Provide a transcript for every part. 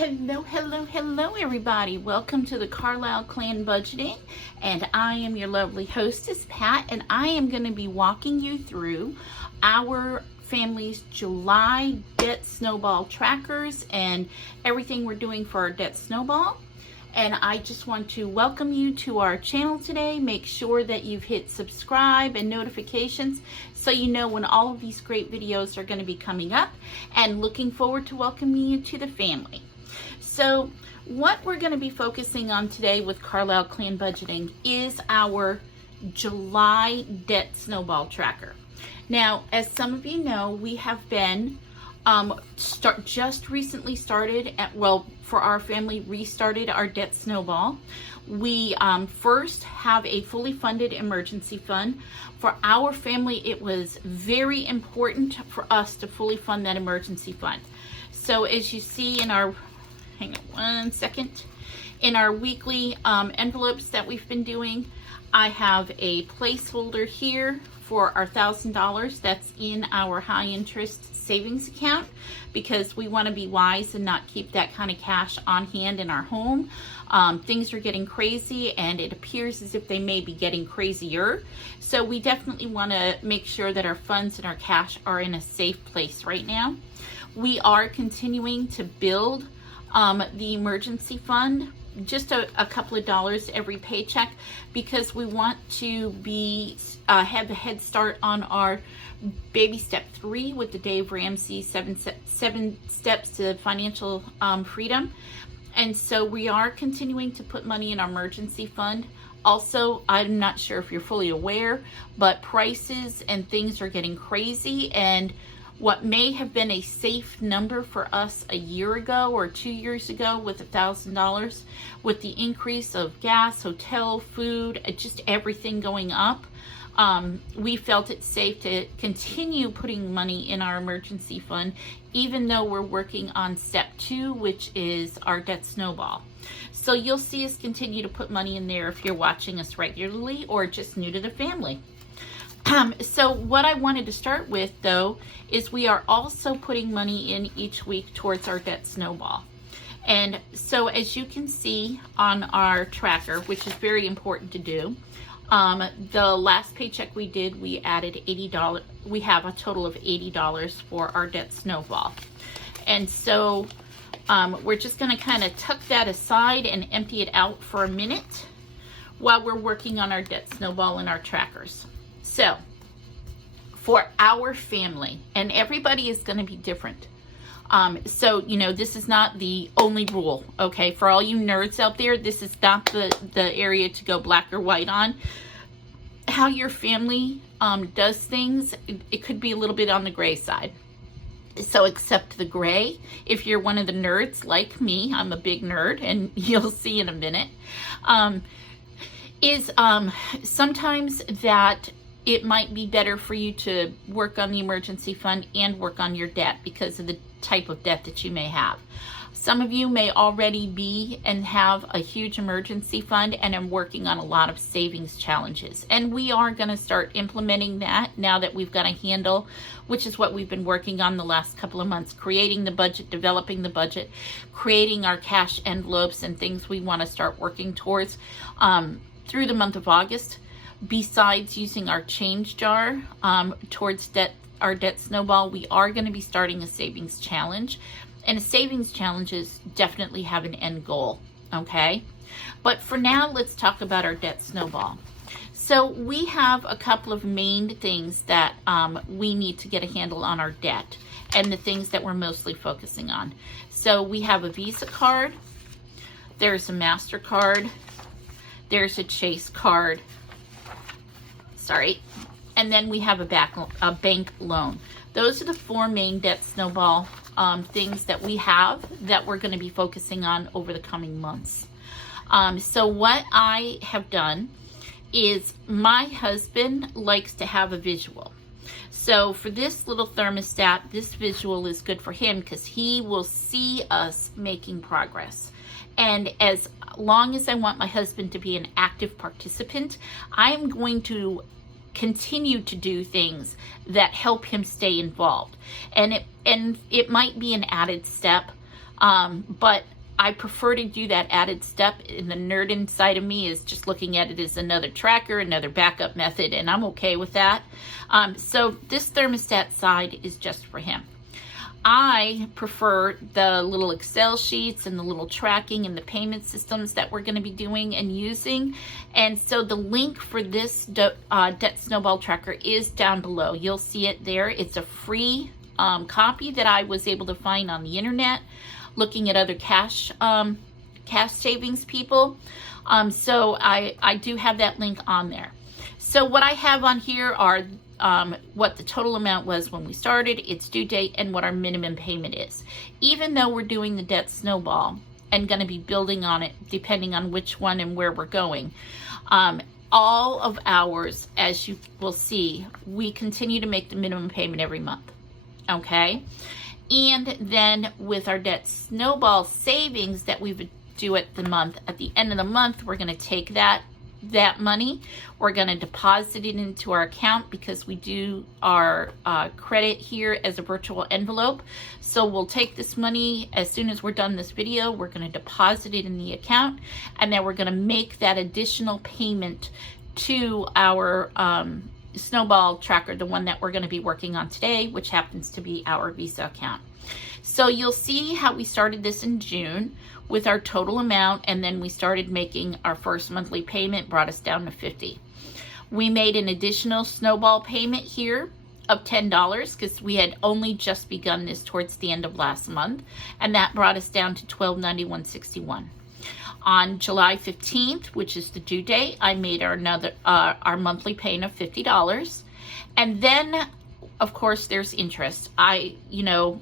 Hello, hello, hello, everybody. Welcome to the Carlisle Clan Budgeting, and I am your lovely hostess, Pat, and I am going to be walking you through our family's July debt snowball trackers and everything we're doing for our debt snowball. And I just want to welcome you to our channel today. Make sure that you've hit subscribe and notifications so you know when all of these great videos are going to be coming up, and looking forward to welcoming you to the family. So what we're going to be focusing on today with Carlisle Clan Budgeting is our July debt snowball tracker. Now, as some of you know, we have been just recently started for our family, restarted our debt snowball. We first have a fully funded emergency fund. For our family, it was very important for us to fully fund that emergency fund. So as you see in our, hang on one second, in our weekly envelopes that we've been doing, I have a placeholder here for our $1,000 that's in our high interest savings account, because we want to be wise and not keep that kind of cash on hand in our home. Things are getting crazy, and it appears as if they may be getting crazier. So we definitely want to make sure that our funds and our cash are in a safe place right now. We are continuing to build the emergency fund, just a couple of dollars every paycheck, because we want to be have a head start on our baby step 3 with the Dave Ramsey seven steps to financial freedom. And so we are continuing to put money in our emergency fund. Also, I'm not sure if you're fully aware, but prices and things are getting crazy, and what may have been a safe number for us a year ago or 2 years ago with $1,000, with the increase of gas, hotel, food, just everything going up, we felt it safe to continue putting money in our emergency fund, even though we're working on step 2, which is our debt snowball. So you'll see us continue to put money in there if you're watching us regularly or just new to the family. So what I wanted to start with, though, is we are also putting money in each week towards our debt snowball. And so as you can see on our tracker, which is very important to do, the last paycheck we did, we added $80. We have a total of $80 for our debt snowball. And so we're just going to kind of tuck that aside and empty it out for a minute while we're working on our debt snowball and our trackers. So for our family, and everybody is going to be different. So, you know, this is not the only rule, okay? For all you nerds out there, this is not the area to go black or white on. How your family does things, it could be a little bit on the gray side. So accept the gray. If you're one of the nerds like me, I'm a big nerd, and you'll see in a minute, sometimes that it might be better for you to work on the emergency fund and work on your debt because of the type of debt that you may have. Some of you may already be and have a huge emergency fund and are working on a lot of savings challenges. And we are going to start implementing that now that we've got a handle, which is what we've been working on the last couple of months, creating the budget, developing the budget, creating our cash envelopes and things we want to start working towards through the month of August. Besides using our change jar towards our debt snowball, we are going to be starting a savings challenge. And a savings challenges definitely have an end goal, okay? But for now, let's talk about our debt snowball. So we have a couple of main things that we need to get a handle on our debt, and the things that we're mostly focusing on. So we have a Visa card, there's a MasterCard, there's a Chase card, and then we have a bank loan. Those are the 4 main debt snowball things that we have that we're going to be focusing on over the coming months. So what I have done is, my husband likes to have a visual. So for this little thermostat, this visual is good for him because he will see us making progress. And as long as I want my husband to be an active participant, I am going to continue to do things that help him stay involved. And it might be an added step But I prefer to do that added step, and the nerd inside of me is just looking at it as another tracker, another backup method, and I'm okay with that. So this thermostat side is just for him. I prefer the little Excel sheets and the little tracking and the payment systems that we're going to be doing and using. And so the link for this Debt Snowball tracker is down below. You'll see it there. It's a free copy that I was able to find on the internet, looking at other cash savings people. So I do have that link on there. So what I have on here are what the total amount was when we started, its due date, and what our minimum payment is. Even though we're doing the Debt Snowball and going to be building on it depending on which one and where we're going, all of ours, as you will see, we continue to make the minimum payment every month. Okay? And then with our Debt Snowball savings that we would do at the end of the month, we're going to take that money, we're going to deposit it into our account, because we do our credit here as a virtual envelope. So we'll take this money as soon as we're done this video, we're going to deposit it in the account, and then we're going to make that additional payment to our Snowball tracker, the one that we're going to be working on today, which happens to be our Visa account. So you'll see how we started this in June with our total amount, and then we started making our first monthly payment, brought us down to $50. We made an additional Snowball payment here of $10 because we had only just begun this towards the end of last month, and that brought us down to $1291.61. On July 15th, which is the due date, I made our monthly payment of $50. And then, of course, there's interest. I know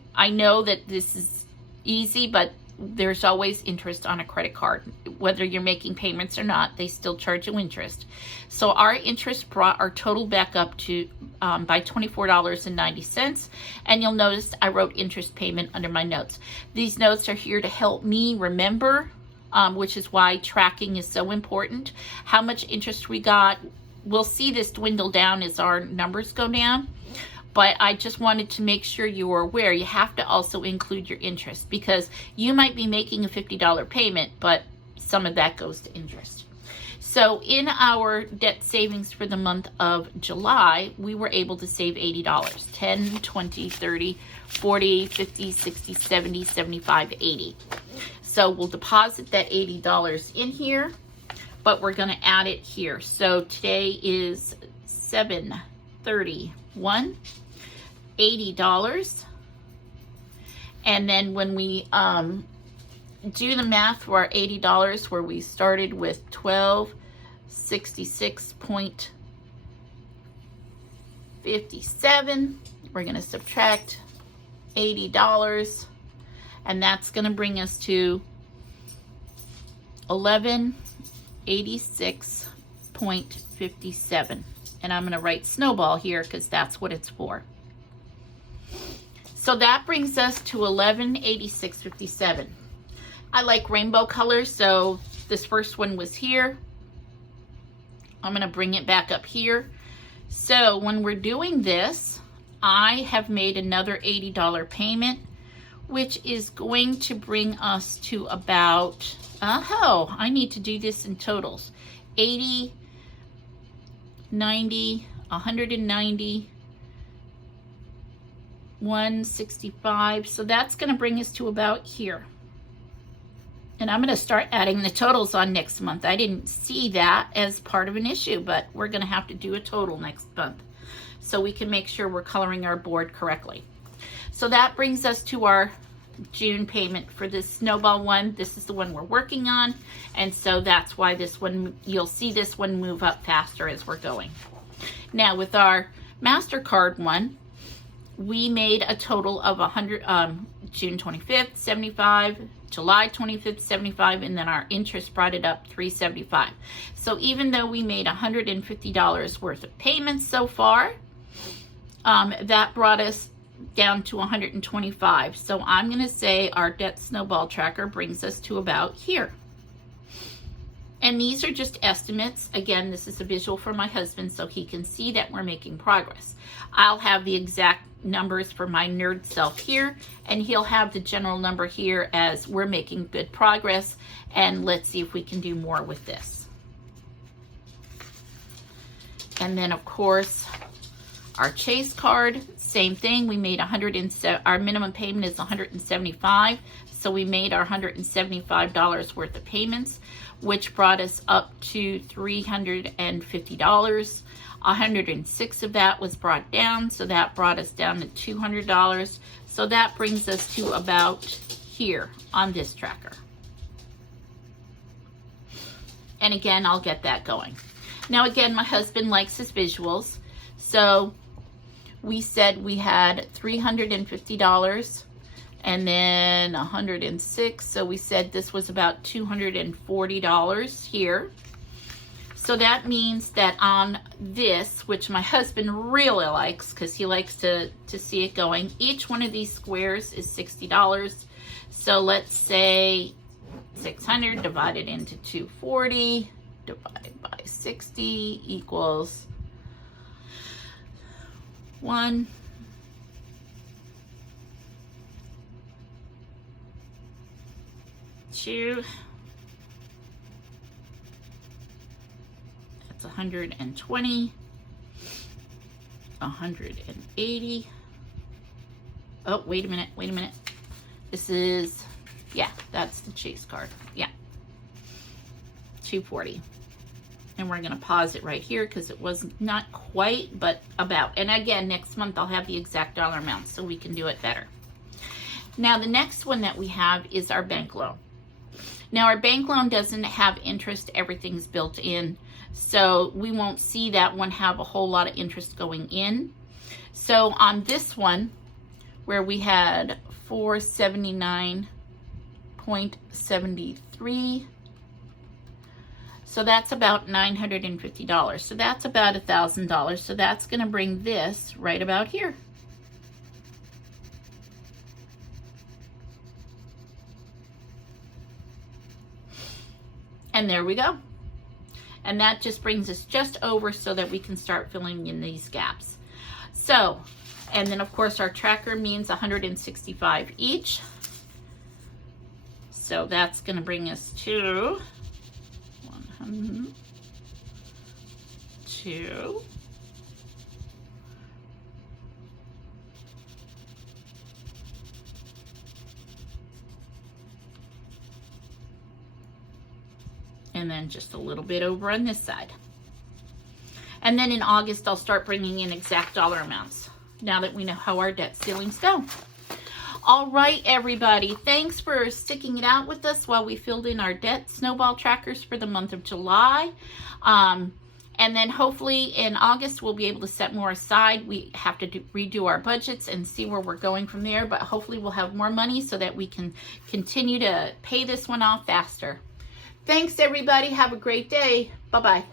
that this is easy, but there's always interest on a credit card. Whether you're making payments or not, they still charge you interest. So our interest brought our total back up to by $24.90. And you'll notice I wrote interest payment under my notes. These notes are here to help me remember, which is why tracking is so important. How much interest we got. We'll see this dwindle down as our numbers go down. But I just wanted to make sure you were aware you have to also include your interest, because you might be making a $50 payment, but some of that goes to interest. So in our debt savings for the month of July, we were able to save $80. 10, 20, 30, 40, 50, 60, 70, 75, 80. So we'll deposit that $80 in here, but we're going to add it here. So today is 7/31. $80. And then when we do the math for our $80, where we started with $1266.57, we're going to subtract $80, and that's going to bring us to $1186.57. And I'm going to write Snowball here because that's what it's for. So that brings us to $1186.57. I like rainbow colors, so this first one was here. I'm going to bring it back up here. So when we're doing this, I have made another $80 payment, which is going to bring us to about, I need to do this in totals. 80, 90, 190, 165. So that's going to bring us to about here. And I'm going to start adding the totals on next month. I didn't see that as part of an issue, but we're going to have to do a total next month so we can make sure we're coloring our board correctly. So that brings us to our June payment for this Snowball one. This is the one we're working on, and so that's why this one, you'll see this one move up faster as we're going. Now with our MasterCard one, we made a total of June 25th, 75, July 25th, 75, and then our interest brought it up $375. So even though we made $150 worth of payments so far, that brought us down to 125. So I'm going to say our Debt Snowball tracker brings us to about here. And these are just estimates. Again, this is a visual for my husband so he can see that we're making progress. I'll have the exact numbers for my nerd self here, and he'll have the general number here as we're making good progress, and let's see if we can do more with this. And then of course, our Chase card, same thing. We made our minimum payment is $175, so we made our $175 worth of payments, which brought us up to $350. 106 of that was brought down, so that brought us down to $200. So that brings us to about here on this tracker. And again, I'll get that going. Now again, my husband likes his visuals, so we said we had $350 and then 106, so we said this was about $240 here. So that means that on this, which my husband really likes because he likes to see it going, each one of these squares is $60. So let's say 600 divided into 240 divided by 60 equals 1, 2, that's 120, 180. Oh, wait a minute. This is, yeah, that's the Chase card. Yeah, 240. And we're going to pause it right here because it was not quite, but about. And again, next month I'll have the exact dollar amount so we can do it better. Now the next one that we have is our bank loan. Now our bank loan doesn't have interest, everything's built in. So we won't see that one have a whole lot of interest going in. So on this one, where we had 479.73, so that's about $950. So that's about $1,000. So that's going to bring this right about here. And there we go. And that just brings us just over so that we can start filling in these gaps. So, and then of course our tracker means 165 each. So that's going to bring us to 102, and then just a little bit over on this side. And then in August, I'll start bringing in exact dollar amounts now that we know how our debt ceilings go. All right, everybody, thanks for sticking it out with us while we filled in our debt snowball trackers for the month of July. And then hopefully in August, we'll be able to set more aside. We have to redo our budgets and see where we're going from there, but hopefully we'll have more money so that we can continue to pay this one off faster. Thanks, everybody. Have a great day. Bye-bye.